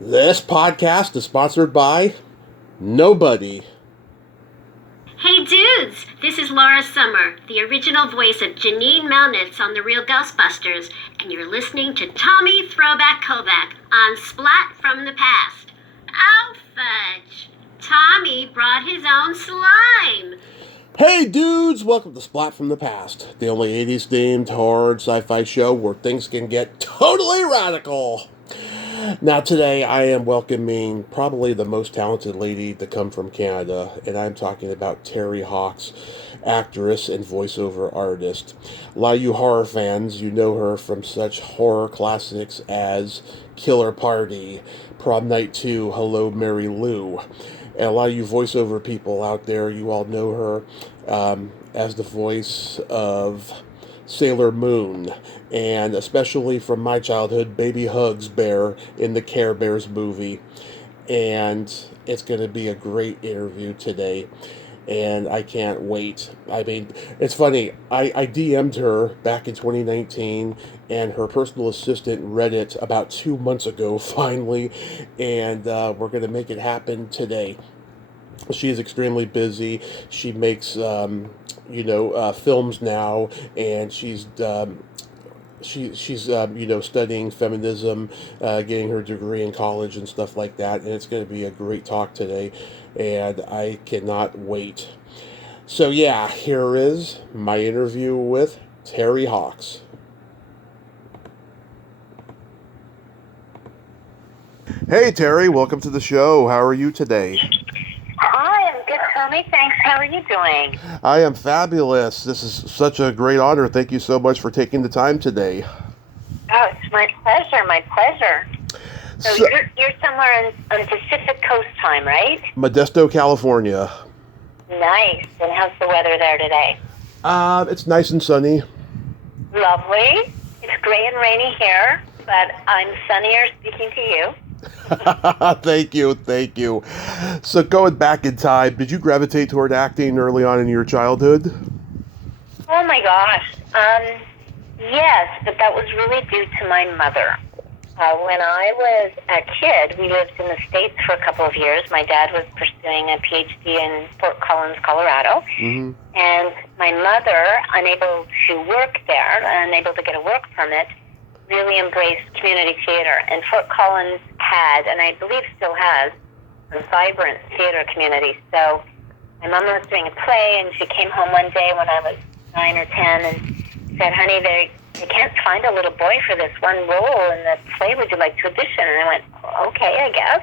This podcast is sponsored by nobody. Hey dudes, this is Laura Summer, the original voice of Janine Melnitz on The Real Ghostbusters, and you're listening to Tommy Throwback Kovac on Splat from the Past. Oh, fudge. Tommy brought his own slime. Hey dudes, welcome to Splat from the Past, the only 80s themed horror sci-fi show where things can get totally radical. Now today I am welcoming probably the most talented lady to come from Canada, and I'm talking about Terri Hawkes, actress and voiceover artist. A lot of you horror fans, you know her from such horror classics as Killer Party, Prom Night 2, Hello Mary Lou. And a lot of you voiceover people out there, you all know her as the voice of Sailor Moon, and especially from my childhood, Baby Hugs Bear in the Care Bears movie. And it's going to be a great interview today, and I can't wait. I mean, it's funny, I DM'd her back in 2019, and her personal assistant read it about 2 months ago, finally, and we're going to make it happen today. She is extremely busy. She makes, films now, and she's studying feminism, getting her degree in college and stuff like that. And it's going to be a great talk today, and I cannot wait. So yeah, here is my interview with Terri Hawkes. Hey Terri, welcome to the show. How are you today? Hi, I'm good, Tommy. Thanks. How are you doing? I am fabulous. This is such a great honor. Thank you so much for taking the time today. Oh, it's my pleasure. My pleasure. So you're somewhere on Pacific Coast time, right? Modesto, California. Nice. And how's the weather there today? It's nice and sunny. Lovely. It's gray and rainy here, but I'm sunnier speaking to you. Thank you. So going back in time, did you gravitate toward acting early on in your childhood? Oh my gosh. Yes, but that was really due to my mother. When I was a kid, we lived in the States for a couple of years. My dad was pursuing a PhD in Fort Collins, Colorado. Mm-hmm. And my mother, unable to work there, unable to get a work permit, really embraced community theater. And Fort Collins had, and I believe still has, a vibrant theater community. So my mom was doing a play, and she came home one day when I was 9 or 10 and said, honey, they can't find a little boy for this one role in the play. Would you like to audition? And I went, okay, I guess.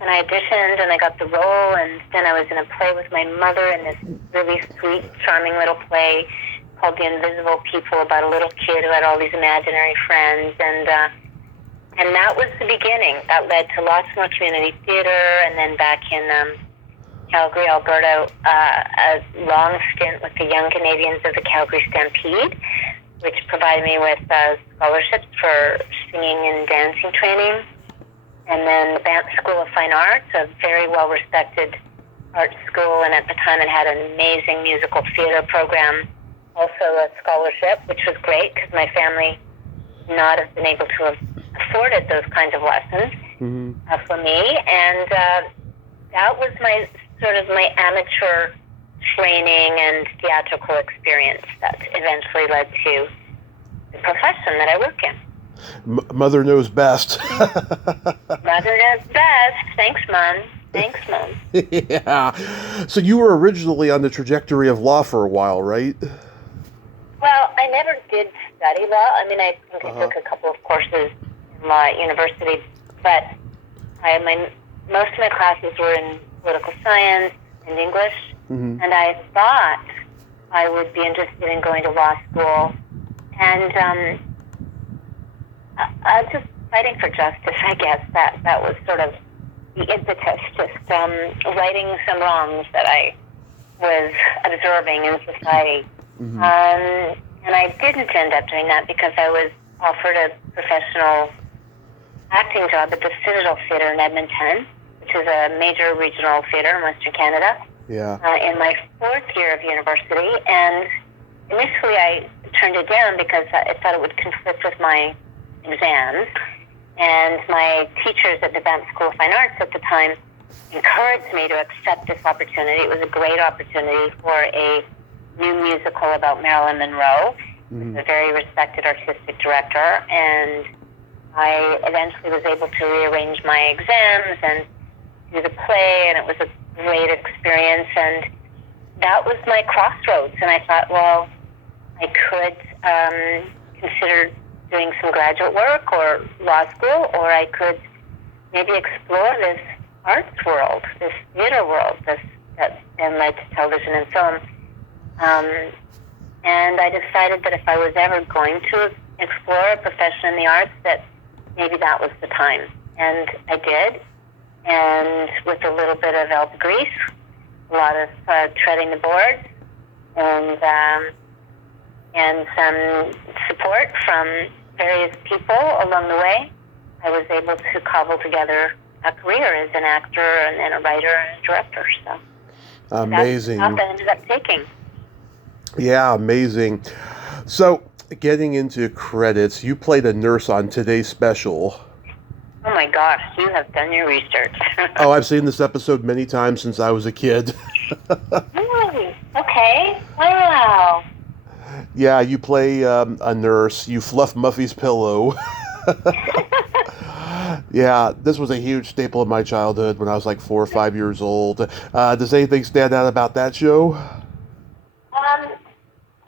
And I auditioned, and I got the role, and then I was in a play with my mother in this really sweet, charming little play called The Invisible People, about a little kid who had all these imaginary friends, and that was the beginning. That led to lots more community theater, and then back in Calgary, Alberta, a long stint with the Young Canadians of the Calgary Stampede, which provided me with scholarships for singing and dancing training, and then the Banff School of Fine Arts, a very well-respected art school, and at the time it had an amazing musical theater program, also a scholarship, which was great because my family would not have been able to have afforded those kinds of lessons for me. And that was my amateur training and theatrical experience that eventually led to the profession that I work in. Mother knows best. Mother knows best. Thanks, Mom. Yeah. So you were originally on the trajectory of law for a while, right? Well, I never did study law. I mean, I think I took a couple of courses in law at university, but most of my classes were in political science and English, and I thought I would be interested in going to law school, and I was just fighting for justice, I guess. That was sort of the impetus, just righting some wrongs that I was observing in society. And I didn't end up doing that because I was offered a professional acting job at the Citadel Theatre in Edmonton, which is a major regional theatre in Western Canada, in my fourth year of university. And initially I turned it down because I thought it would conflict with my exams. And my teachers at the Banff School of Fine Arts at the time encouraged me to accept this opportunity. It was a great opportunity for a new musical about Marilyn Monroe, a very respected artistic director, and I eventually was able to rearrange my exams and do the play, and it was a great experience, and that was my crossroads. And I thought, well, I could consider doing some graduate work or law school, or I could maybe explore this arts world, this theater world, that then led to television and film. And I decided that if I was ever going to explore a profession in the arts, that maybe that was the time. And I did. And with a little bit of elbow grease, a lot of treading the boards, and some support from various people along the way, I was able to cobble together a career as an actor and a writer and a director. So amazing. That's the path I ended up taking. Yeah, amazing. So, getting into credits, you played a nurse on today's special. Oh my gosh, you have done your research. Oh, I've seen this episode many times since I was a kid. Really? Okay. Wow. Yeah, you play a nurse. You fluff Muffy's pillow. Yeah, this was a huge staple of my childhood when I was like 4 or 5 years old. Does anything stand out about that show?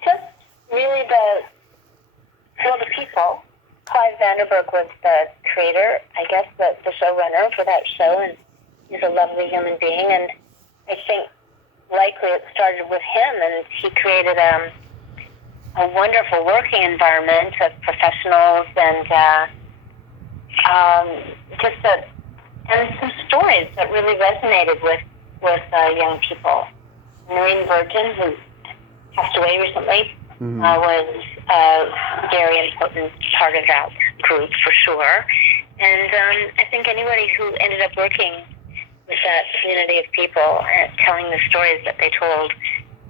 Just really the people. Clive Vanderberg was the creator, I guess, the showrunner for that show, and he's a lovely human being, and I think likely it started with him, and he created a wonderful working environment of professionals and and some stories that really resonated with young people. Noreen Virgin, who passed away recently, was a very important part of that group for sure. And I think anybody who ended up working with that community of people and telling the stories that they told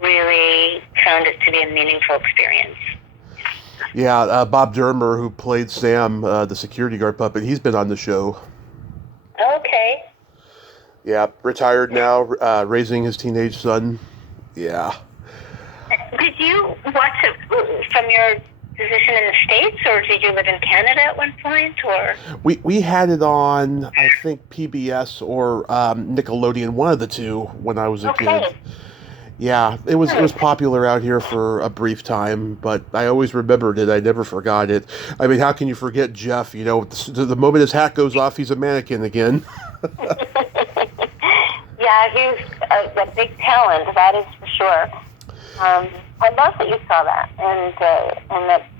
really found it to be a meaningful experience. Yeah, Bob Dermer, who played Sam, the security guard puppet, he's been on the show. Okay. Yeah, retired now, raising his teenage son. Yeah. Did you watch it from your position in the States, or did you live in Canada at one point, or? We had it on, I think, PBS or Nickelodeon, one of the two, when I was a kid. Yeah, it was popular out here for a brief time, but I always remembered it. I never forgot it. I mean, how can you forget Jeff? You know, the moment his hat goes off, he's a mannequin again. Yeah, he's a big talent, that is for sure. I love that you saw that, and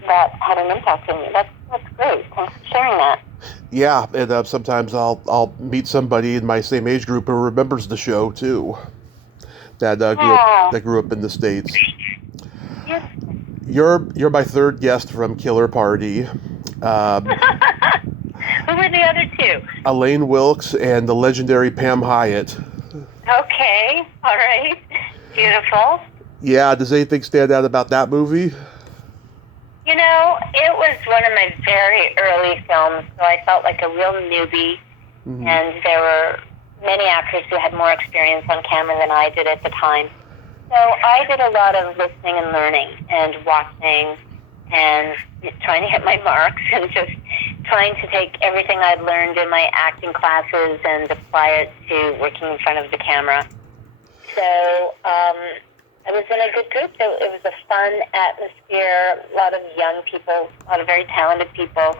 that had an impact on you. That's great. Thanks for sharing that. Yeah, and sometimes I'll meet somebody in my same age group who remembers the show too. That grew up in the States. Yes. You're my third guest from Killer Party. Who were the other two? Elaine Wilkes and the legendary Pam Hyatt. Okay, all right, beautiful. Yeah, does anything stand out about that movie? You know, it was one of my very early films, so I felt like a real newbie, and there were many actors who had more experience on camera than I did at the time. So I did a lot of listening and learning and watching and trying to hit my marks and just trying to take everything I'd learned in my acting classes and apply it to working in front of the camera. So I was in a good group. It was a fun atmosphere, a lot of young people, a lot of very talented people.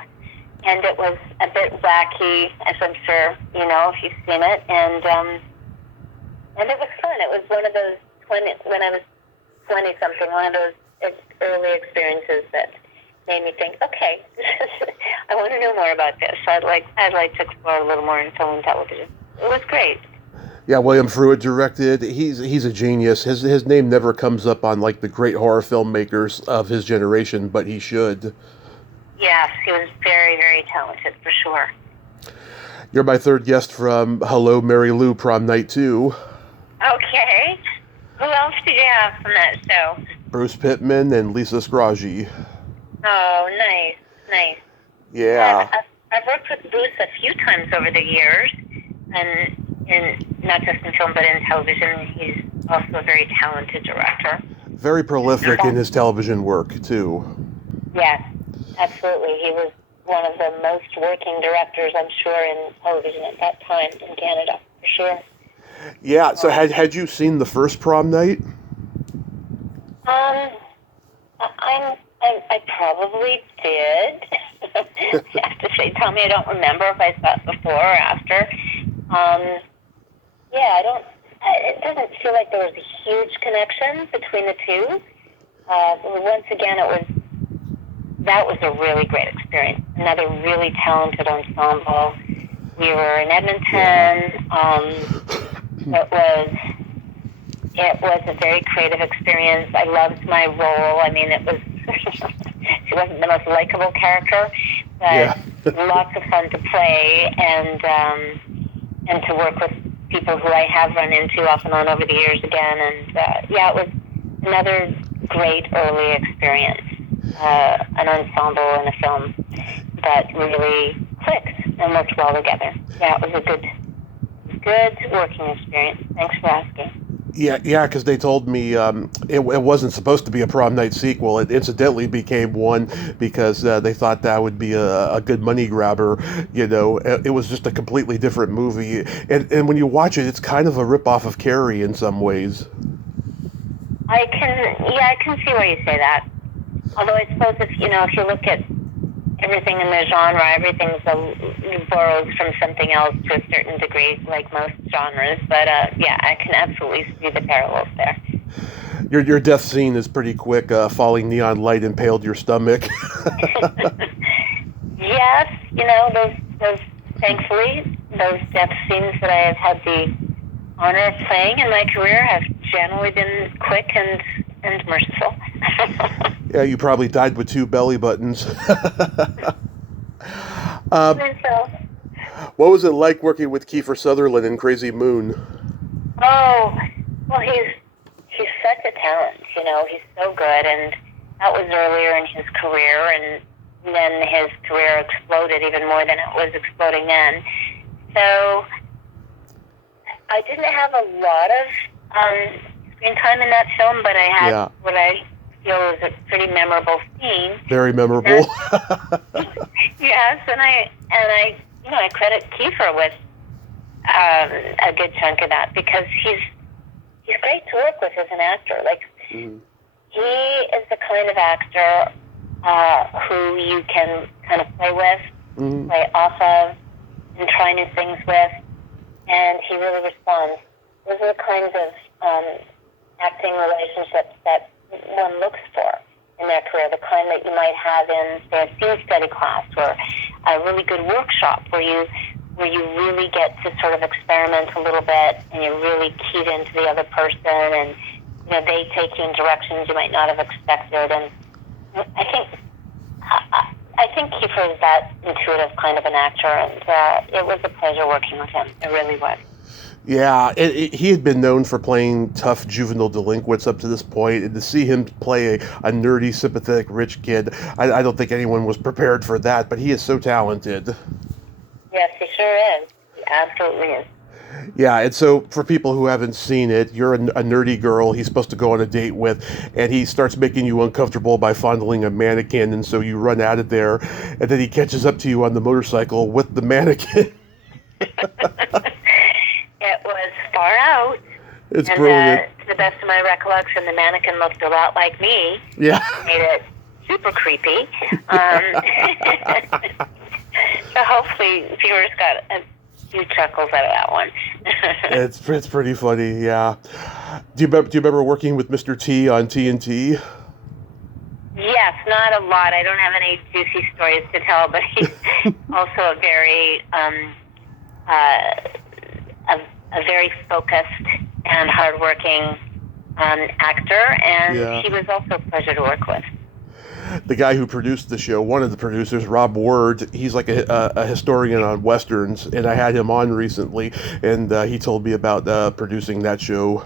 And it was a bit wacky, as I'm sure you know if you've seen it. And it was fun. It was one of those when I was 20-something, one of those early experiences that made me think, okay, I want to know more about this. I'd like to explore a little more in film and television. It was great. Yeah, William Fruitt directed. He's a genius. His name never comes up on like the great horror filmmakers of his generation, but he should. Yes, he was very, very talented, for sure. You're my third guest from Hello, Mary Lou, Prom Night 2. Okay. Who else did you have from that show? Bruce Pittman and Lisa Scroggie. Oh, nice. Yeah. I've worked with Booth a few times over the years, and not just in film but in television. He's also a very talented director. Very prolific in his television work, too. Yes, absolutely. He was one of the most working directors, I'm sure, in television at that time in Canada, for sure. Yeah, so had you seen the first Prom Night? I probably did. I have to say, Tommy, I don't remember if I saw it before or after. I don't. It doesn't feel like there was a huge connection between the two. Once again, that was a really great experience. Another really talented ensemble. We were in Edmonton. It was a very creative experience. I loved my role. I mean, it was she wasn't the most likable character, but lots of fun to play and to work with people who I have run into off and on over the years again. And it was another great early experience. An ensemble in a film that really clicked and worked well together. Yeah, it was a good working experience. Thanks for asking. Yeah, because they told me it wasn't supposed to be a Prom Night sequel. It incidentally became one because they thought that would be a good money grabber. You know, it was just a completely different movie. And when you watch it, it's kind of a ripoff of Carrie in some ways. I can see where you say that. Although I suppose if you look at everything in the genre, everything's borrowed from something else to a certain degree, like most genres. But I can absolutely see the parallels there. Your death scene is pretty quick. Falling neon light impaled your stomach. Yes, those thankfully those death scenes that I have had the honor of playing in my career have generally been quick and merciful. Yeah, you probably died with 2 belly buttons. What was it like working with Kiefer Sutherland in Crazy Moon? Oh, well, he's such a talent. He's so good, and that was earlier in his career, and then his career exploded even more than it was exploding then. So I didn't have a lot of screen time in that film, but I had what I feel is a pretty memorable scene. Very memorable. Yes, and I credit Kiefer with a good chunk of that because he's great to work with as an actor. Like he is the kind of actor who you can kind of play with, play off of, and try new things with, and he really responds. Those are the kinds of acting relationships that one looks for in their career, the kind that you might have in, say, a scene study class or a really good workshop where you really get to sort of experiment a little bit and you're really keyed into the other person and they take you in directions you might not have expected. And I think Kiefer is that intuitive kind of an actor, and it was a pleasure working with him. It really was. Yeah, he had been known for playing tough juvenile delinquents up to this point, and to see him play a nerdy, sympathetic, rich kid, I don't think anyone was prepared for that, but he is so talented. Yes, he sure is. He absolutely is. Yeah, and so for people who haven't seen it, you're a nerdy girl he's supposed to go on a date with, and he starts making you uncomfortable by fondling a mannequin, and so you run out of there, and then he catches up to you on the motorcycle with the mannequin. It was far out. It's brilliant. To the best of my recollection, the mannequin looked a lot like me. Yeah. Made it super creepy. So hopefully viewers got a few chuckles out of that one. It's pretty funny, yeah. Do you remember working with Mr. T on TNT? Yes, not a lot. I don't have any juicy stories to tell, but he's also a very a very focused and hardworking actor, and he was also a pleasure to work with. The guy who produced the show, one of the producers, Rob Ward, he's like a historian on Westerns, and I had him on recently, and he told me about producing that show.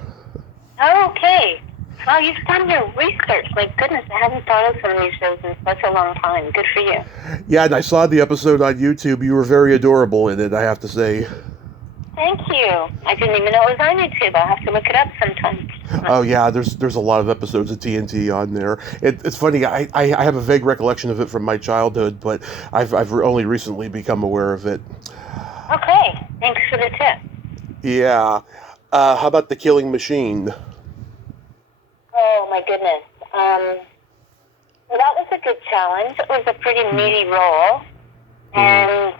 Oh, okay. Well, you've done your research. My goodness, I haven't thought of some of these shows in such a long time. Good for you. Yeah, and I saw the episode on YouTube. You were very adorable in it, I have to say. Thank you. I didn't even know it was on YouTube. I'll have to look it up sometime. Oh yeah, there's a lot of episodes of TNT on there. It's funny. I have a vague recollection of it from my childhood, but I've only recently become aware of it. Okay, thanks for the tip. Yeah. How about The Killing Machine? Oh my goodness. Well, that was a good challenge. It was a pretty meaty role, and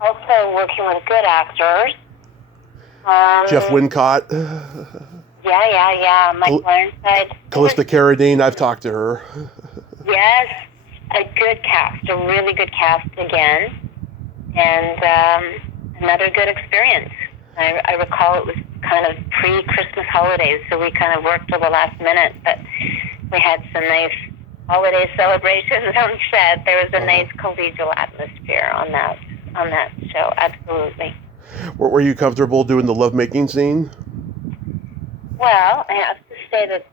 also working with good actors. Jeff Wincott. Yeah. Mike Ironside. Callista Carradine, I've talked to her. Yes, a good cast, a really good cast again, and another good experience. I recall it was kind of pre-Christmas holidays, so we kind of worked till the last minute, but we had some nice holiday celebrations on set. There was a nice collegial atmosphere on that show, absolutely. Were you comfortable doing the lovemaking scene? Well, I have to say that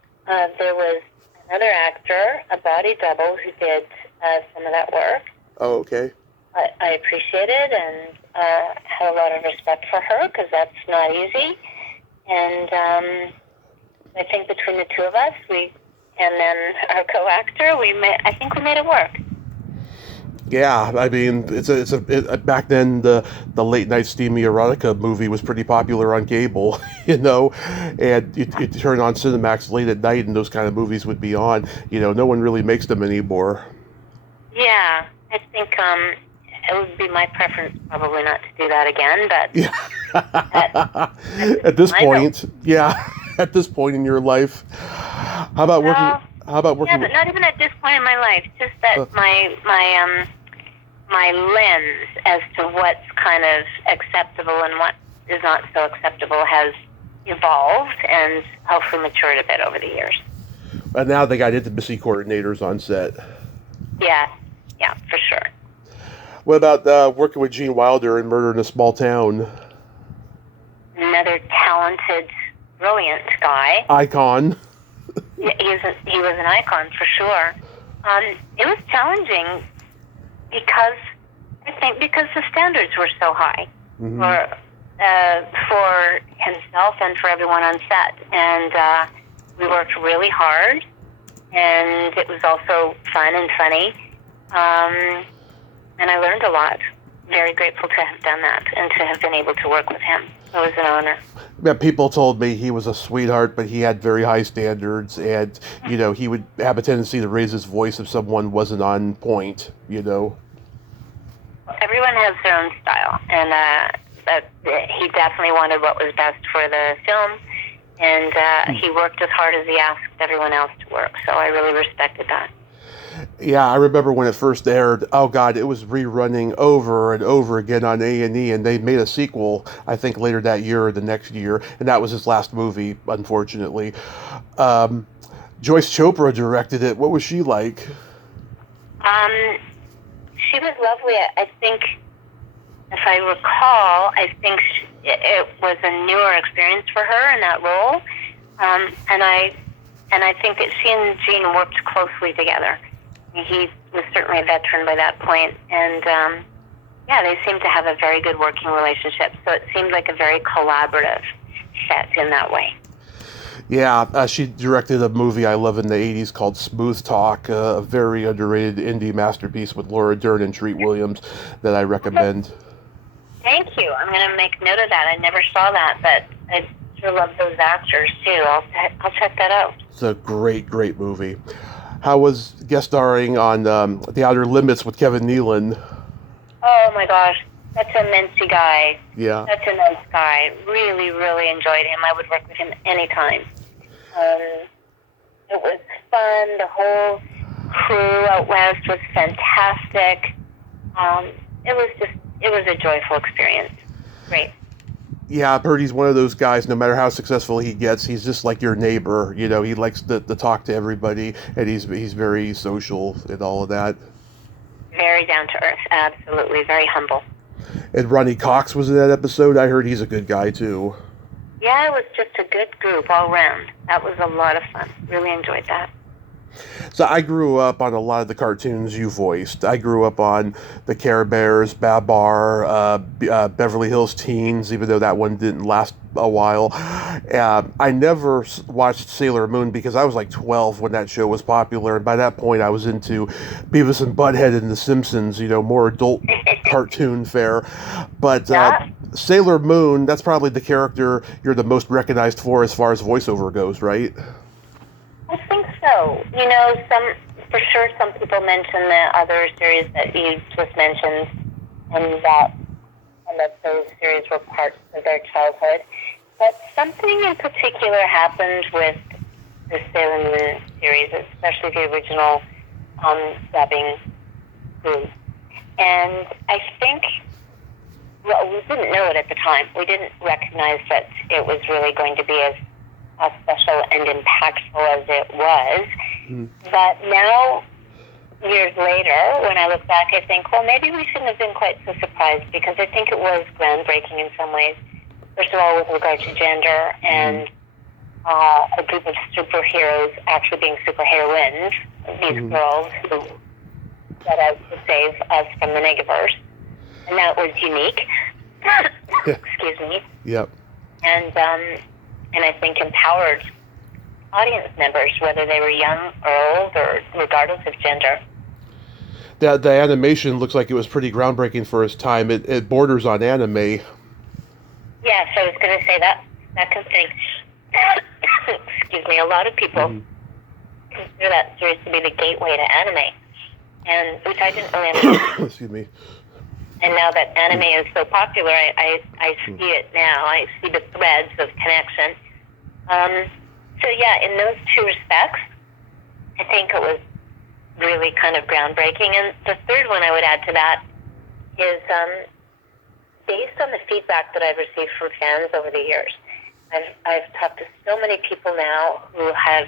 there was another actor, a body double, who did some of that work. Oh, okay. I appreciate it and had a lot of respect for her because that's not easy. And I think between the two of us, and then our co-actor, I think we made it work. Yeah, I mean, back then the late night steamy erotica movie was pretty popular on cable, and you turn on Cinemax late at night and those kind of movies would be on. No one really makes them anymore. Yeah, I think it would be my preference probably not to do that again, but yeah. At this point, at this point in your life, how about working? Yeah, but not even at this point in my life. Just that my lens as to what's kind of acceptable and what is not so acceptable has evolved and hopefully matured a bit over the years. And now they got intimacy coordinators on set. Yeah, for sure. What about working with Gene Wilder in Murder in a Small Town? Another talented, brilliant guy. Icon. He was an icon for sure. It was challenging because the standards were so high for himself and for everyone on set, and we worked really hard, and it was also fun and funny, and I learned a lot. Very grateful to have done that and to have been able to work with him. It was an honor. Yeah, people told me he was a sweetheart, but he had very high standards, and he would have a tendency to raise his voice if someone wasn't on point. Everyone has their own style, and he definitely wanted what was best for the film, and he worked as hard as he asked everyone else to work. So I really respected that. Yeah, I remember when it first aired. Oh God, it was rerunning over and over again on A&E, and they made a sequel, I think, later that year or the next year, and that was his last movie, unfortunately. Joyce Chopra directed it. What was she like? She was lovely. I think, if I recall, it was a newer experience for her in that role, and I think that she and Gene worked closely together. He was certainly a veteran by that point, and they seemed to have a very good working relationship. So it seemed like a very collaborative set in that way. Yeah, she directed a movie I love in the 80s called Smooth Talk, a very underrated indie masterpiece with Laura Dern and Treat Williams that I recommend. Thank you. I'm going to make note of that. I never saw that, but I sure love those actors too. I'll check that out. It's a great, great movie. How was guest starring on The Outer Limits with Kevin Nealon? Oh my gosh, such a mincy guy. Yeah. Such a nice guy. Really, really enjoyed him. I would work with him anytime. It was fun. The whole crew out west was fantastic. It was a joyful experience. Great. Yeah, I've heard he's one of those guys, no matter how successful he gets, he's just like your neighbor. He likes to talk to everybody, and he's very social and all of that. Very down to earth, absolutely. Very humble. And Ronnie Cox was in that episode. I heard he's a good guy, too. Yeah, it was just a good group all around. That was a lot of fun. Really enjoyed that. So I grew up on a lot of the cartoons you voiced. I grew up on the Care Bears, Babar, Beverly Hills Teens, even though that one didn't last a while. I never watched Sailor Moon because I was like 12 when that show was popular, and by that point I was into Beavis and Butthead and The Simpsons, more adult cartoon fare. But Yeah. Sailor Moon, that's probably the character you're the most recognized for as far as voiceover goes, right? I think so. For sure some people mention the other series that you just mentioned, and that those series were parts of their childhood. But something in particular happened with the Sailor Moon series, especially the original dubbing group. And I think, well, we didn't know it at the time. We didn't recognize that it was really going to be as special and impactful as it was. Mm. But now, years later, when I look back, I think, well, maybe we shouldn't have been quite so surprised, because I think it was groundbreaking in some ways. First of all, with regard to gender and a group of superheroes actually being superheroines, these girls who set out to save us from the Negaverse. And that was unique. Excuse me. Yep. And I think empowered audience members, whether they were young or old, or regardless of gender. The animation looks like it was pretty groundbreaking for its time. It borders on anime. Yes, I was going to say that kind of thing. Excuse me. A lot of people consider that series to be the gateway to anime, and which I didn't really understand. Excuse me. And now that anime is so popular, I see it now. I see the threads of connection. So yeah, in those two respects, I think it was really kind of groundbreaking. And the third one I would add to that is based on the feedback that I've received from fans over the years. I've talked to so many people now who have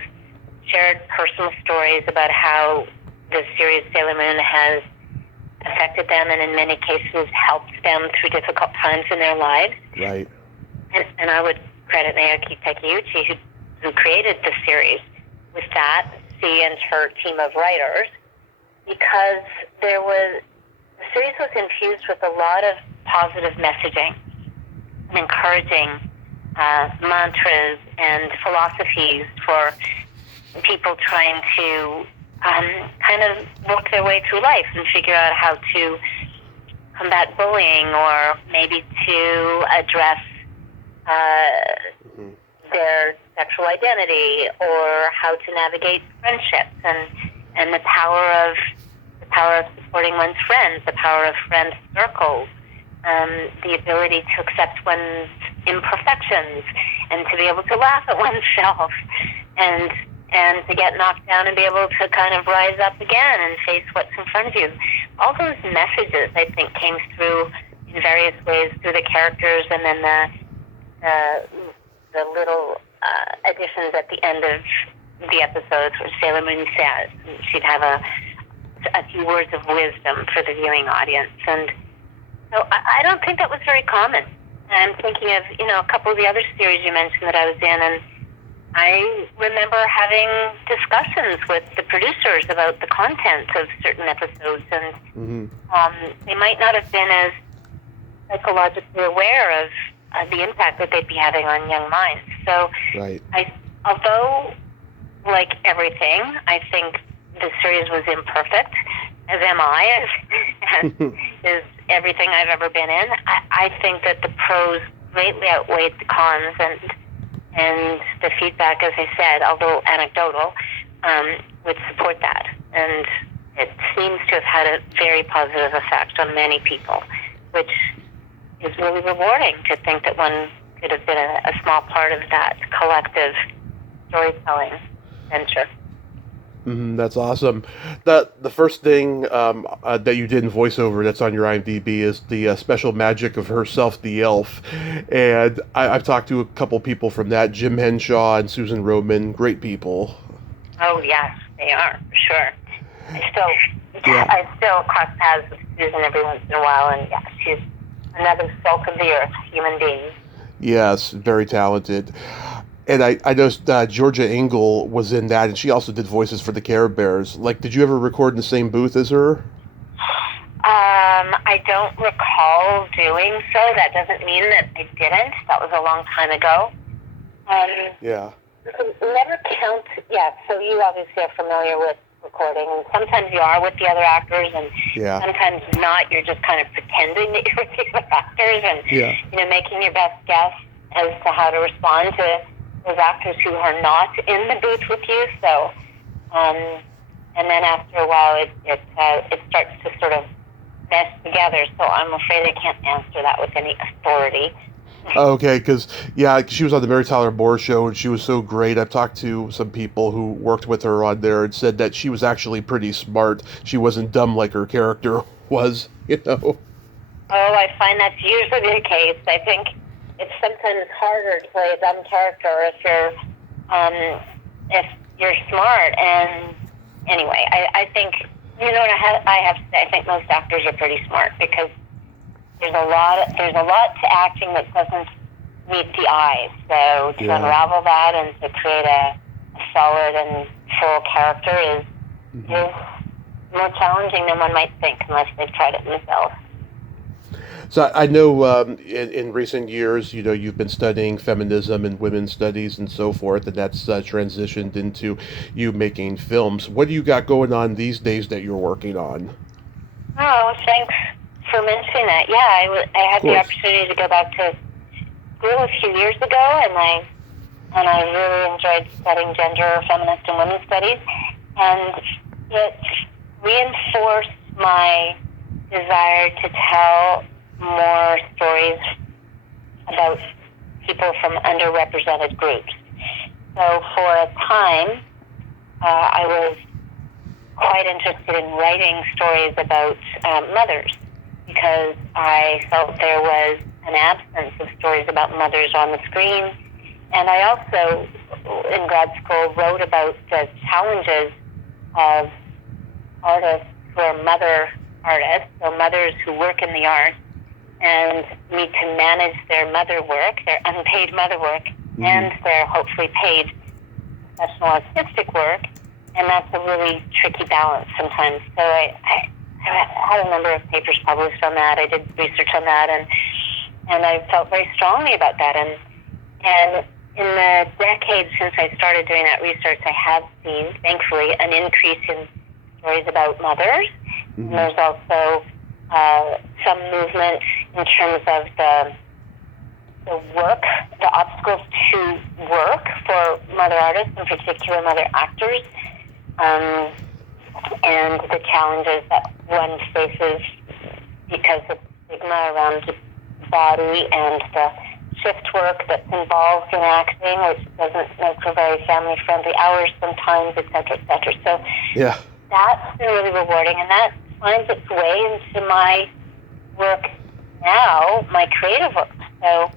shared personal stories about how the series Sailor Moon has affected them, and in many cases helped them through difficult times in their lives. Right. And I would credit Naoki Takeuchi, who created the series, with that, she and her team of writers, because the series was infused with a lot of positive messaging and encouraging mantras and philosophies for people trying to kind of work their way through life and figure out how to combat bullying, or maybe to address their sexual identity, or how to navigate friendships and the power of supporting one's friends, the power of friend circles, the ability to accept one's imperfections, and to be able to laugh at oneself, and to get knocked down and be able to kind of rise up again and face what's in front of you. All those messages, I think, came through in various ways through the characters, and then the little additions at the end of the episodes, which Sailor Moon says. She'd have a few words of wisdom for the viewing audience. And so I don't think that was very common. I'm thinking of, a couple of the other series you mentioned that I was in, and I remember having discussions with the producers about the content of certain episodes, and they might not have been as psychologically aware of the impact that they'd be having on young minds. So, right. Although, like everything, I think the series was imperfect, as am I, as is everything I've ever been in. I think that the pros greatly outweighed the cons, and the feedback, as I said, although anecdotal, would support that. And it seems to have had a very positive effect on many people, which is really rewarding to think that one could have been a small part of that collective storytelling venture. That's awesome. The first thing that you did in voiceover that's on your IMDb is the special magic of herself, the elf. And I've talked to a couple people from that, Jim Henshaw and Susan Roman, great people. Oh, yes, they are, for sure. I still cross paths with Susan every once in a while, and yeah, she's another salt of the earth human being. Yes, very talented. And I know Georgia Engel was in that, and she also did voices for the Care Bears. Like, did you ever record in the same booth as her? I don't recall doing so. That doesn't mean that I didn't. That was a long time ago. Yeah. Never count. Yeah, so you obviously are familiar with recording, and sometimes you are with the other actors, and Yeah. sometimes not. You're just kind of pretending that you're with the other actors, and Yeah. making your best guess as to how to respond to those actors who are not in the booth with you. So, and then after a while, it starts to sort of mesh together. So I'm afraid I can't answer that with any authority. Okay, because she was on the Mary Tyler Moore Show, and she was so great. I've talked to some people who worked with her on there and said that she was actually pretty smart. She wasn't dumb like her character was, Oh, I find that's usually the case. I think it's sometimes harder to play a dumb character if you're smart. And anyway, I think what I have to say. I think most actors are pretty smart because there's a lot to acting that doesn't meet the eye. So to unravel that and to create a solid and full character is more challenging than one might think unless they've tried it themselves. So I know in recent years, you've been studying feminism and women's studies and so forth, and that's transitioned into you making films. What do you got going on these days that you're working on? Oh, thanks for mentioning that. Yeah, I had the opportunity to go back to school a few years ago, and I really enjoyed studying gender, feminist, and women's studies, and it reinforced my desire to tell more stories about people from underrepresented groups. So for a time, I was quite interested in writing stories about mothers because I felt there was an absence of stories about mothers on the screen. And I also, in grad school, wrote about the challenges of artists who are mother artists, so mothers who work in the arts and need to manage their mother work, their unpaid mother work, and their hopefully paid professional artistic work. And that's a really tricky balance sometimes. So I had a number of papers published on that. I did research on that, and I felt very strongly about that. And in the decades since I started doing that research, I have seen, thankfully, an increase in stories about mothers. And there's also some movement in terms of the work, the obstacles to work for mother artists, in particular mother actors, and the challenges that one faces because of stigma around the body and the shift work that's involved in acting, which doesn't make for very family-friendly hours sometimes, et cetera, So that's been really rewarding, and that finds its way into my work now, my creative work. So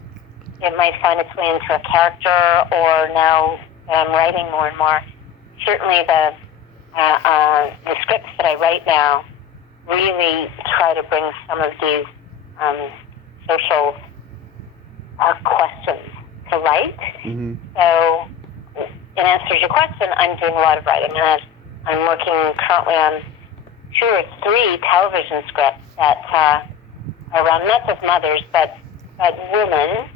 it might find its way into a character, or now that I'm writing more and more, certainly the scripts that I write now really try to bring some of these social questions to light. So in answer to your question, I'm doing a lot of writing, and I'm working currently on 2 or 3 television scripts that are around not just mothers, but women,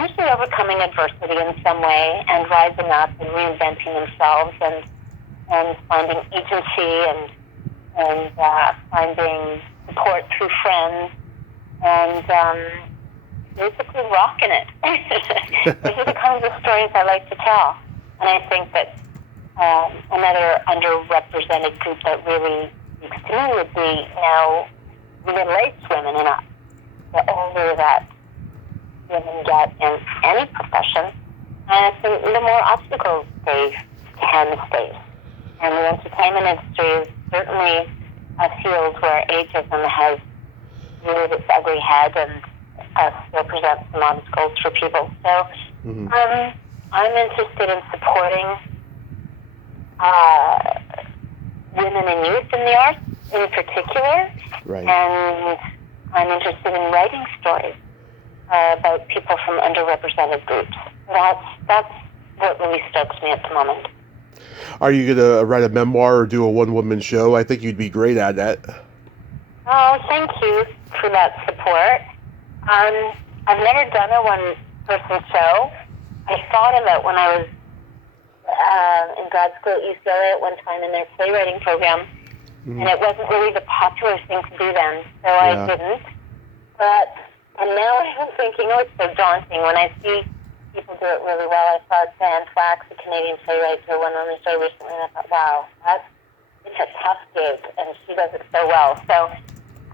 usually overcoming adversity in some way and rising up and reinventing themselves and finding agency and finding support through friends and basically rocking it. These are the kinds of stories I like to tell. And I think that another underrepresented group that really speaks to me would be now middle-aged women and up. The older that women get in any profession, the more obstacles they can face. And the entertainment industry is certainly a field where ageism has reared its ugly head and still presents some obstacles for people. So I'm interested in supporting women and youth in the arts in particular. Right. And I'm interested in writing stories about people from underrepresented groups. That's what really stokes me at the moment. Are you going to write a memoir or do a one-woman show? I think you'd be great at that. Oh, thank you for that support. I've never done a one-person show. I thought of it when I was in grad school at UCLA at one time in their playwriting program, and it wasn't really the popular thing to do then, so I didn't. And now I'm thinking, it's so daunting when I see people do it really well. I saw Dan Flax, a Canadian playwright, do a one-woman show recently, and I thought, wow, it's a tough gig, and she does it so well. So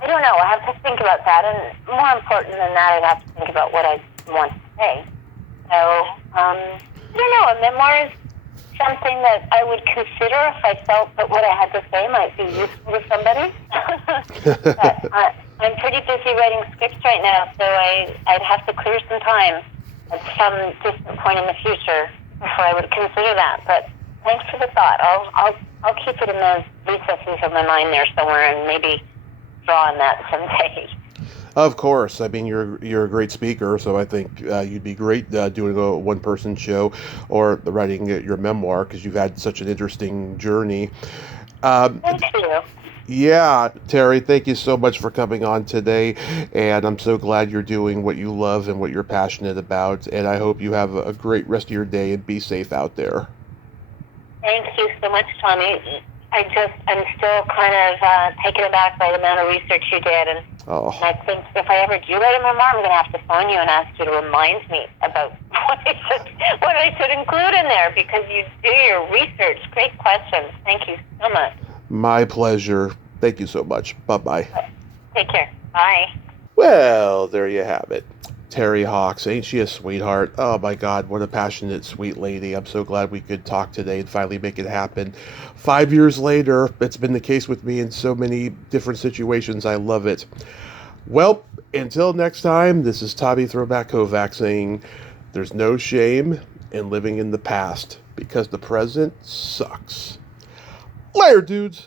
I don't know. I have to think about that, and more important than that, I'd have to think about what I want to say. So I don't know. A memoir is something that I would consider if I felt that what I had to say might be useful to somebody. But I'm pretty busy writing scripts right now, so I'd have to clear some time at some distant point in the future before I would consider that. But thanks for the thought. I'll keep it in the recesses of my mind there somewhere, and maybe draw on that someday. Of course. I mean, you're a great speaker, so I think you'd be great doing a one-person show or writing your memoir, because you've had such an interesting journey. Thank you. Yeah, Terri, thank you so much for coming on today, and I'm so glad you're doing what you love and what you're passionate about, and I hope you have a great rest of your day and be safe out there. Thank you so much, Tommy. I'm still kind of taken aback by the amount of research you did, and I think if I ever do write a memoir, I'm going to have to phone you and ask you to remind me about what I should include in there, because you do your research. Great questions. Thank you so much. My pleasure. Thank you so much. Bye-bye. Take care. Bye. Well, there you have it. Terri Hawkes, ain't she a sweetheart? Oh my God, what a passionate, sweet lady. I'm so glad we could talk today and finally make it happen. 5 years later, it's been the case with me in so many different situations. I love it. Well, until next time, this is Tommy Throwback Kovac saying there's no shame in living in the past, because the present sucks. Later, dudes.